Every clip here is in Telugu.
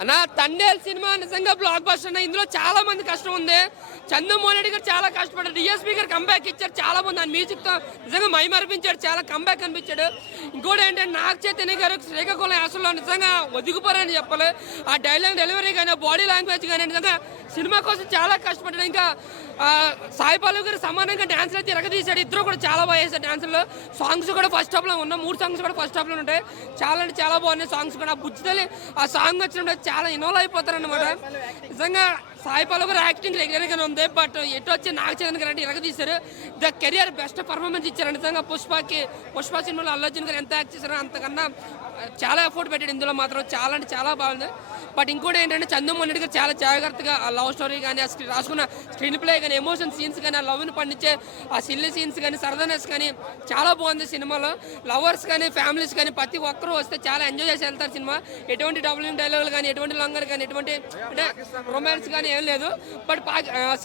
అన్న తండేల్ సినిమా నిజంగా బ్లాక్ బస్టర్ అన్న. ఇందులో చాలా మంది కష్టం ఉంది. చంద్రమోహన్ రెడ్డి గారు చాలా కష్టపడ్డారు. డిఎస్పీ గారు కంబ్యాక్ ఇచ్చారు. చాలా మంది ఆ మ్యూజిక్ తో నిజంగా మైమర్పించాడు. చాలా కంబ్యాక్ అనిపించాడు. ఇంకోటి ఏంటంటే నాగ చైతన్య గారు శ్రీకాకుళం యాసలో నిజంగా ఒదిగిపోరని చెప్పాలి. ఆ డైలాగ్ డెలివరీ కానీ బాడీ లాంగ్వేజ్ కానీ నిజంగా సినిమా కోసం చాలా కష్టపడ్డాడు. ఇంకా సాయి పల్లవి గారు సమానంగా డాన్స్ అయితే ఎరగదీశాడు. ఇద్దరు కూడా చాలా బాగా చేశారు డాన్సుల్లో. సాంగ్స్ కూడా ఫస్ట్ హాఫ్ లో ఉన్న 3 సాంగ్స్ కూడా ఫస్ట్ హాఫ్ లో ఉంటాయి. చాలా అంటే చాలా బాగున్నాయి సాంగ్స్ కూడా. బుజ్జితల్లి ఆ సాంగ్ వచ్చినప్పుడు చాలా ఇన్వాల్వ్ అయిపోతారు అనమాట. నిజంగా సాయి పల్లవి గారు యాక్టింగ్ రెగ్యులర్ గానే ఉంది. బట్ ఎటు వచ్చి నాగ చైతన్య గారు అంటే ఎరగదీశారు. ద కెరియర్ బెస్ట్ పర్ఫార్మెన్స్ ఇచ్చారు. నిజంగా పుష్ప సినిమాలో అల్లు అర్జున్ గారు ఎంత యాక్ట్ చేశారో అంతకన్నా చాలా ఎఫర్ట్ పెట్టాడు. ఇందులో మాత్రం చాలా అంటే చాలా బాగుంది. బట్ ఇంకోటి ఏంటంటే చంద్రమోహన్ రెడ్డి గారు చాలా జాగ్రత్తగా ఆ లవ్ స్టోరీ కానీ రాసుకున్న స్క్రీన్ ప్లే కానీ ఎమోషన్ సీన్స్ కానీ ఆ లవ్ని పండించే ఆ సిల్లీ సీన్స్ కానీ సరదానెస్ కానీ చాలా బాగుంది సినిమాలో. లవర్స్ కానీ ఫ్యామిలీస్ కానీ ప్రతి ఒక్కరూ వస్తే చాలా ఎంజాయ్ చేసి వెళ్తారు సినిమా. ఎటువంటి డబులింగ్ డైలాగులు కానీ ఎటువంటి లంగర్ కానీ ఎటువంటి అంటే రొమాన్స్ కానీ ఏం లేదు. బట్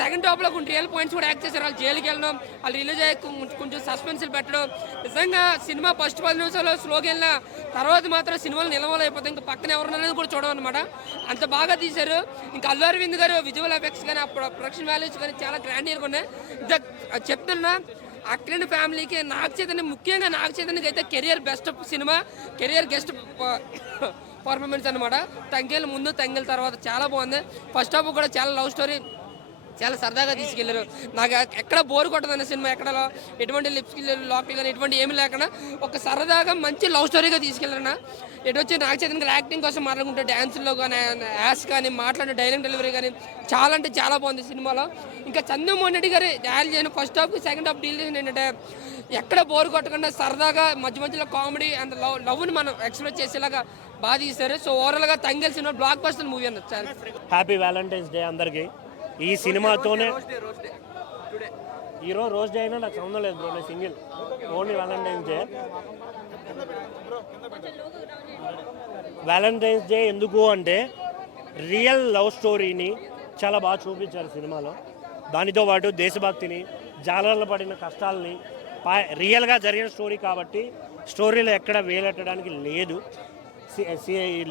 సెకండ్ హాఫ్లో కొన్ని రియల్ పాయింట్స్ కూడా యాక్ట్ చేశారు. వాళ్ళు జైలుకి వెళ్ళడం, వాళ్ళు రిలీజ్ అయ్యి కొంచెం సస్పెన్స్లు పెట్టడం. నిజంగా సినిమా ఫస్ట్ 10 నిమిషాలు స్లోకి వెళ్ళిన తర్వాత మాత్రం సినిమాలు నిలవలైపోతాయి. ఇంకా పక్కన ఎవరున్నారని కూడా చూడడం అనమాట. అంత బాగా తీశారు. ఇంకా అల్లు అరవింద్ గారు విజువల్ ఎఫెక్ట్స్ కానీ ప్రొడక్షన్ వాల్యూస్ కానీ చాలా గ్రాండియర్గా ఉన్నాయి. చెప్తున్నా అక్కినేని ఫ్యామిలీకి నాగ చైతన్య ముఖ్యంగా నాగ చైతన్యకి అయితే career best cinema, career guest performance అనమాట. తంగేలు ముందు తంగేల తర్వాత చాలా బాగుంది. ఫస్ట్ హాఫ్ కూడా చాలా లవ్ స్టోరీ చాలా సరదాగా తీసుకెళ్లారు. నాకు ఎక్కడ బోర్ కొట్టదన్న సినిమా. ఎక్కడ ఎటువంటి లిప్స్కి లాక్లు కానీ ఎటువంటి ఏమి లేకుండా ఒక సరదాగా మంచి లవ్ స్టోరీగా తీసుకెళ్లారన్న. ఎటు వచ్చి నాగ చైతన్య యాక్టింగ్ కోసం మాట్లాడుకుంటే డ్యాన్స్లో కానీ యాస్ కానీ మాట్లాడే డైలాగ్ డెలివరీ కానీ చాలా అంటే చాలా బాగుంది సినిమాలో. ఇంకా చంద్రమోహన్ రెడ్డి గారు డైల్ చేయను ఫస్ట్ హాఫ్కి సెకండ్ హాఫ్ డీల్ చేసిన ఏంటంటే ఎక్కడ బోర్ కొట్టకుండా సరదాగా మధ్య మధ్యలో కామెడీ అండ్ లవ్ని మనం ఎక్స్ప్రెస్ చేసేలాగా బాగా తీశారు. సో ఓవరాల్గా తంగేల్ సినిమా బ్లాక్ బస్టర్ మూవీ అన్న. హ్యాపీ వ్యాలంటైన్స్ డే అందరికీ. ఈ సినిమాతోనే ఈరోజు రోజ్ డే అయినా నాకు సంబంధం లేదు బ్రో, నేను single, only Valentine's day. Valentine's day ఎందుకు అంటే రియల్ లవ్ స్టోరీని చాలా బాగా చూపించారు సినిమాలో. దానితో పాటు దేశభక్తిని, జాలర్లు పడిన కష్టాలని, రియల్గా జరిగిన స్టోరీ కాబట్టి స్టోరీలో ఎక్కడ వేలెట్టడానికి లేదు.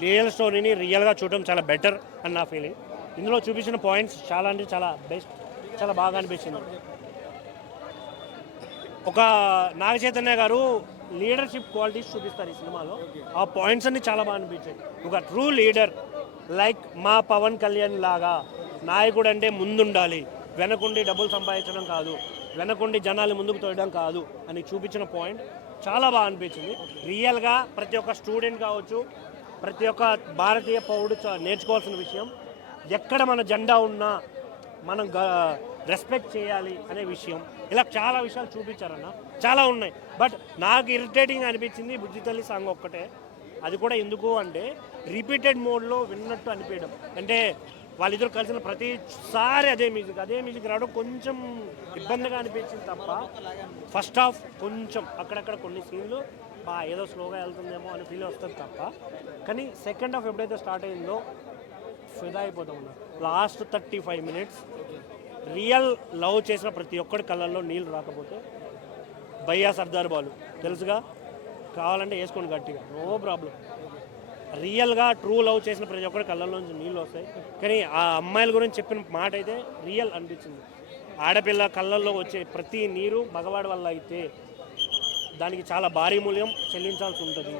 రియల్ స్టోరీని రియల్గా చూడటం చాలా బెటర్ అని నా ఫీలింగ్. ఇందులో చూపించిన పాయింట్స్ చాలా అంటే చాలా బెస్ట్, చాలా బాగా అనిపించింది. ఒక నాగ చైతన్య గారు లీడర్షిప్ క్వాలిటీస్ చూపిస్తారు ఈ సినిమాలో. ఆ పాయింట్స్ అన్ని చాలా బాగా అనిపించాయి. ఒక ట్రూ లీడర్ లైక్ మా పవన్ కళ్యాణ్ లాగా నాయకుడు అంటే ముందుండాలి, వెనకుండి డబ్బులు సంపాదించడం కాదు, వెనకుండి జనాలు ముందుకు తోయడం కాదు అని చూపించిన పాయింట్ చాలా బాగా అనిపించింది. రియల్గా ప్రతి ఒక్క స్టూడెంట్ కావచ్చు, ప్రతి ఒక్క భారతీయ పౌరుడు నేర్చుకోవాల్సిన విషయం, ఎక్కడ మన జెండా ఉన్నా మనం రెస్పెక్ట్ చేయాలి అనే విషయం. ఇలా చాలా విషయాలు చూపించారన్న, చాలా ఉన్నాయి. బట్ నాకు ఇరిటేటింగ్ అనిపించింది బుజ్జితల్లి సాంగ్ ఒక్కటే. అది కూడా ఎందుకు అంటే రిపీటెడ్ మోడ్లో విన్నట్టు అనిపించడం. అంటే వాళ్ళిద్దరు కలిసిన ప్రతిసారి అదే మ్యూజిక్ రావడం కొంచెం ఇబ్బందిగా అనిపించింది తప్ప, ఫస్ట్ హాఫ్ కొంచెం అక్కడక్కడ కొన్ని సీన్లు ఏదో స్లోగా వెళ్తుందేమో అని ఫీల్ వస్తుంది తప్ప, కానీ సెకండ్ హాఫ్ ఎప్పుడైతే స్టార్ట్ అయిందో ఫిదా అయిపోతాం ఉన్నా. లాస్ట్ 35 minutes రియల్ లవ్ చేసిన ప్రతి ఒక్కడి కళ్ళల్లో నీళ్ళు రాకపోతే భయ్యా సర్దార్ బాలు తెలుసుగా, కావాలంటే వేసుకోండి గట్టిగా, నో ప్రాబ్లం. రియల్గా ట్రూ లవ్ చేసిన ప్రతి ఒక్కడి కళ్ళల్లోంచి నీళ్ళు వస్తాయి. కానీ ఆ అమ్మాయిల గురించి చెప్పిన మాట అయితే రియల్ అనిపించింది. ఆడపిల్ల కళ్ళల్లో వచ్చే ప్రతి నీరు మగవాడి వల్ల అయితే దానికి చాలా భారీ మూల్యం చెల్లించాల్సి ఉంటుంది.